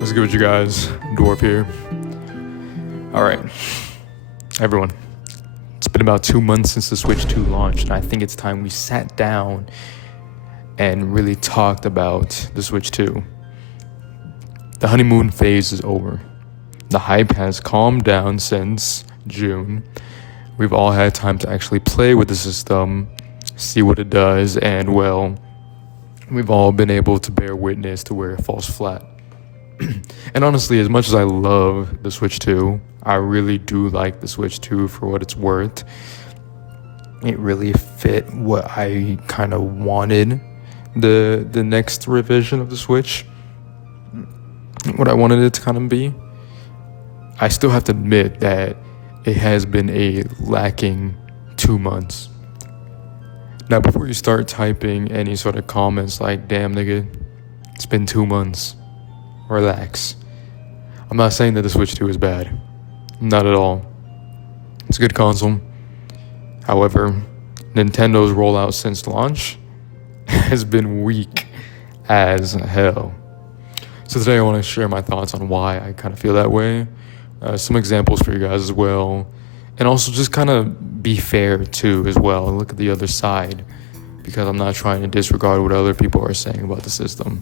What's good with you guys? Dwarf here. Alright, everyone. It's been about 2 months since the Switch 2 launched, and I think it's time we sat down and really talked about the Switch 2. The honeymoon phase is over. The hype has calmed down since June. We've all had time to actually play with the system, see what it does, and well, we've all been able to bear witness to where it falls flat. And honestly, as much as I love the Switch 2, I really do like the Switch 2 for what it's worth. It really fit what I kind of wanted the next revision of the Switch, what I wanted it to kind of be. I still have to admit that it has been a lacking 2 months. Now, before you start typing any sort of comments like, damn nigga, it's been 2 months, relax. I'm not saying that the Switch 2 is bad. Not at all. It's a good console. However, Nintendo's rollout since launch has been weak as hell. So today I want to share my thoughts on why I kind of feel that way. Some examples for you guys as well. And also just kind of be fair too as well. And look at the other side. Because I'm not trying to disregard what other people are saying about the system.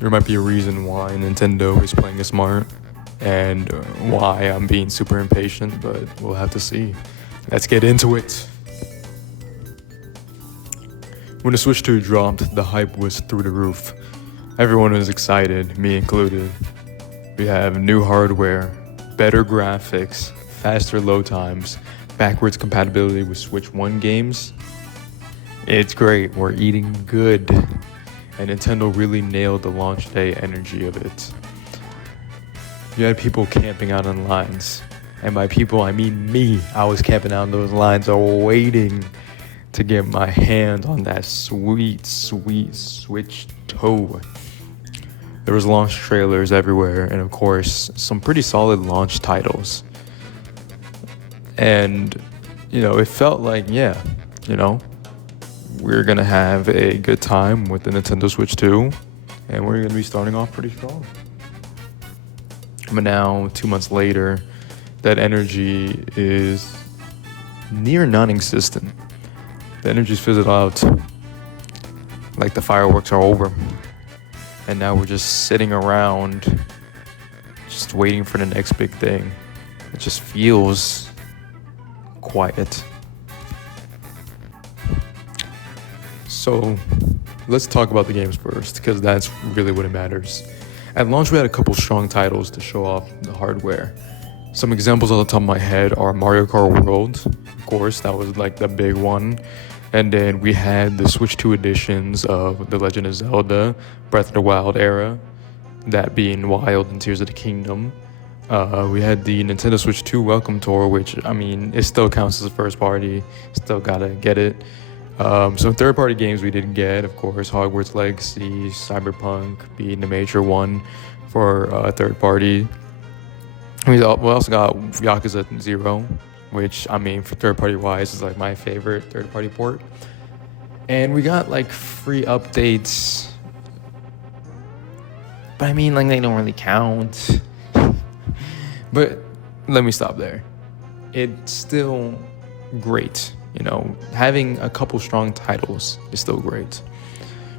There might be a reason why Nintendo is playing it smart and why I'm being super impatient, but we'll have to see. Let's get into it. When the Switch 2 dropped, the hype was through the roof. Everyone was excited, me included. We have new hardware, better graphics, faster load times, backwards compatibility with Switch 1 games. It's great, we're eating good. And Nintendo really nailed the launch day energy of it. You had people camping out in lines. And by people, I mean me. I was camping out in those lines waiting to get my hand on that sweet, sweet Switch 2. There was launch trailers everywhere, and of course, some pretty solid launch titles. And, it felt like, we're going to have a good time with the Nintendo Switch 2, and we're going to be starting off pretty strong. But now, 2 months later, that energy is near non-existent. The energy's fizzled out like the fireworks are over. And now we're just sitting around, just waiting for the next big thing. It just feels quiet. So let's talk about the games first, because that's really what it matters. At launch, we had a couple strong titles to show off the hardware. Some examples off the top of my head are Mario Kart World, of course, that was like the big one. And then we had the Switch 2 editions of The Legend of Zelda, Breath of the Wild era, that being Wild and Tears of the Kingdom. We had the Nintendo Switch 2 Welcome Tour, which, it still counts as a first party, still gotta get it. Some third-party games we didn't get, of course, Hogwarts Legacy, Cyberpunk being the major one for third-party. We also got Yakuza 0, which, for third-party wise, is like my favorite third-party port. And we got free updates, but they don't really count. But let me stop there. It's still great. Having a couple strong titles is still great.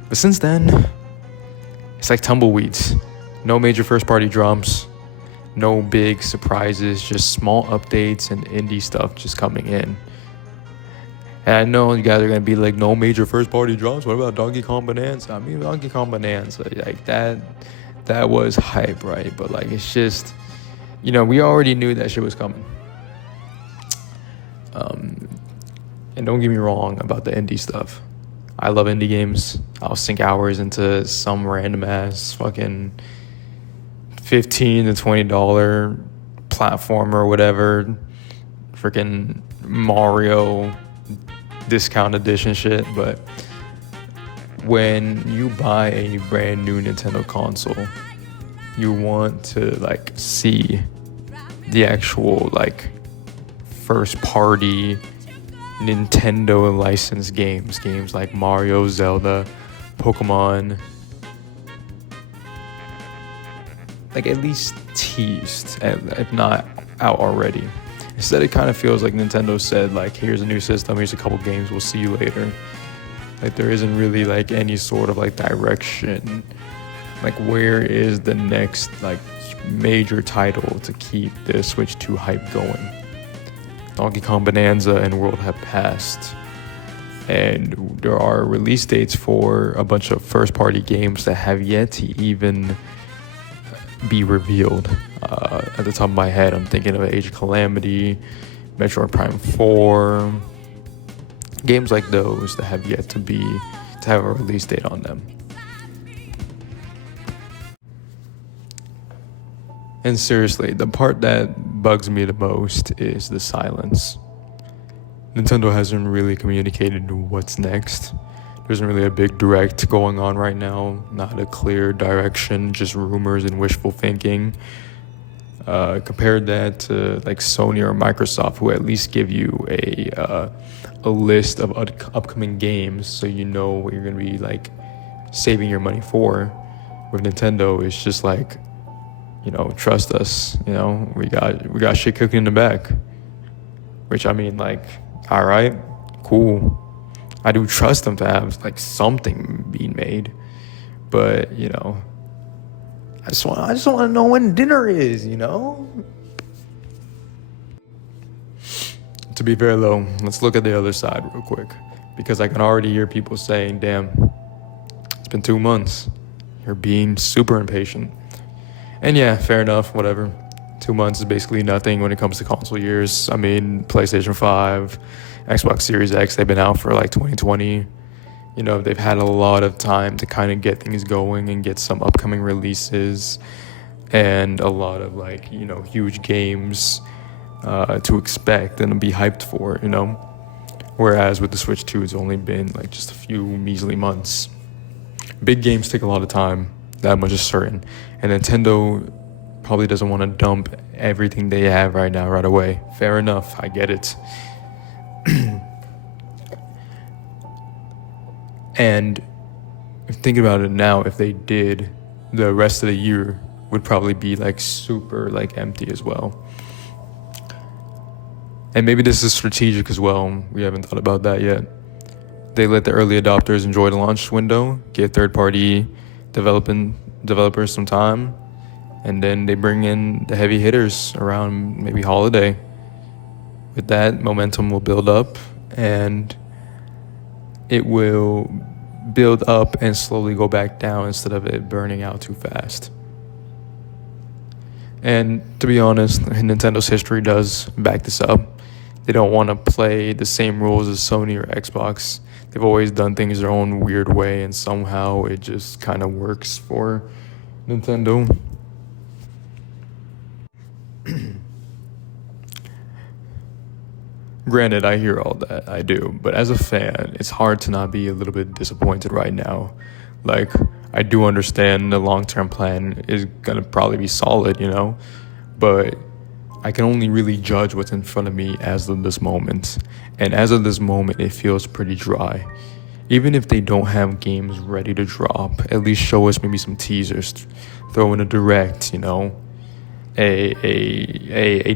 But since then, it's like tumbleweeds. No major first-party drops, no big surprises, just small updates and indie stuff just coming in. And I know you guys are going to be like, no major first-party drops? What about Donkey Kong Bonanza? Donkey Kong Bonanza, that was hype, right? But it's just, we already knew that shit was coming. And don't get me wrong about the indie stuff. I love indie games. I'll sink hours into some random ass fucking $15 to $20 platformer or whatever. Freaking Mario discount edition shit. But when you buy a brand new Nintendo console, you want to see the actual first party Nintendo licensed games like Mario, Zelda, Pokemon, like at least teased, if not out already. Instead, it kind of feels like Nintendo said, like, here's a new system, here's a couple games, we'll see you later. Like, there isn't really like any sort of like direction. Like, where is the next like major title to keep the Switch 2 hype going? Donkey Kong Bonanza and World have passed, and there are release dates for a bunch of first-party games that have yet to even be revealed. At the top of my head, I'm thinking of Age of Calamity, Metroid Prime 4, games like those that have yet to have a release date on them. And seriously, the part that bugs me the most is the silence. Nintendo hasn't really communicated what's next. There isn't really a big direct going on right now, not a clear direction, just rumors and wishful thinking. Compared that to like Sony or Microsoft, who at least give you a list of upcoming games, so you know what you're gonna be like saving your money for. With Nintendo, it's just like, trust us. We got shit cooking in the back. Which, I mean, like, all right, cool. I do trust them to have like something being made, but I just want to know when dinner is. To be very low, let's look at the other side real quick, because I can already hear people saying, "Damn, it's been 2 months. You're being super impatient." And yeah, fair enough. Whatever. 2 months is basically nothing when it comes to console years. I mean, PlayStation 5, Xbox Series X, they've been out for like 2020. They've had a lot of time to kind of get things going and get some upcoming releases and a lot of like, huge games to expect and be hyped for, Whereas with the Switch 2, it's only been like just a few measly months. Big games take a lot of time, that much is certain. And Nintendo probably doesn't want to dump everything they have right now right away. Fair enough, I get it. And thinking about it now, if they did, the rest of the year would probably be like super like empty as well. And maybe this is strategic as well. We haven't thought about that yet. They let the early adopters enjoy the launch window, give third-party developers some time, and then they bring in the heavy hitters around maybe holiday. With that, momentum will build up, and it will build up and slowly go back down instead of it burning out too fast. And to be honest, Nintendo's history does back this up. They don't want to play the same rules as Sony or Xbox. They've always done things their own weird way, and somehow it just kind of works for Nintendo. Granted, I hear all that, I do, but as a fan, it's hard to not be a little bit disappointed right now. Like, I do understand the long-term plan is gonna probably be solid, but I can only really judge what's in front of me as of this moment. And as of this moment, it feels pretty dry. Even if they don't have games ready to drop, at least show us maybe some teasers, throw in a direct, a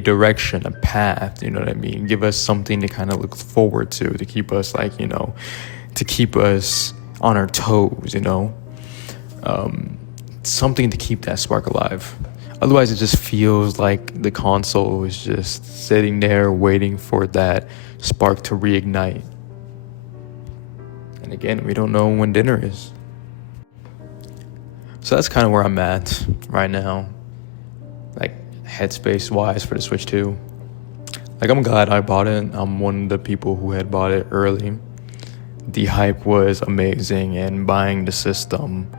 direction, a path, you know what I mean? Give us something to kind of look forward to keep us like, to keep us on our toes, something to keep that spark alive. Otherwise, it just feels like the console is just sitting there waiting for that spark to reignite. And again, we don't know when dinner is. So that's kind of where I'm at right now. Like, headspace wise for the Switch 2. Like, I'm glad I bought it. I'm one of the people who had bought it early. The hype was amazing, and buying the system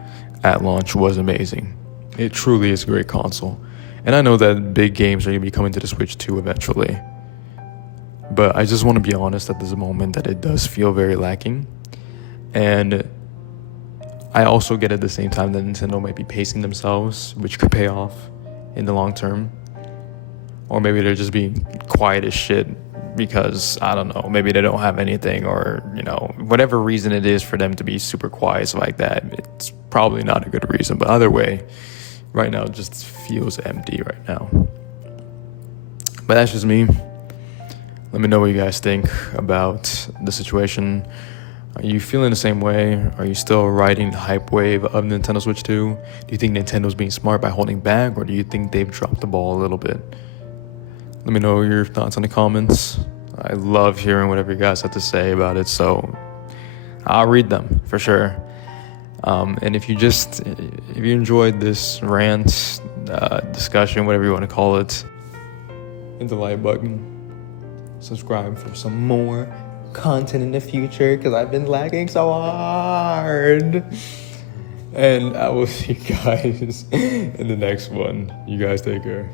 at launch was amazing. It truly is a great console. And I know that big games are going to be coming to the Switch 2 eventually. But I just want to be honest at this moment that it does feel very lacking. And I also get at the same time that Nintendo might be pacing themselves, which could pay off in the long term. Or maybe they're just being quiet as shit because, I don't know, maybe they don't have anything, or, whatever reason it is for them to be super quiet like that. It's probably not a good reason, but either way, right now it just feels empty right now. But that's just me. Let me know what you guys think about the situation. Are you feeling the same way? Are you still riding the hype wave of Nintendo Switch 2? Do you think Nintendo's being smart by holding back, or do you think they've dropped the ball a little bit? Let me know your thoughts in the comments. I love hearing whatever you guys have to say about it, so I'll read them for sure. And if you enjoyed this rant, discussion, whatever you want to call it, hit the like button, subscribe for some more content in the future, because I've been lagging so hard. And I will see you guys in the next one. You guys take care.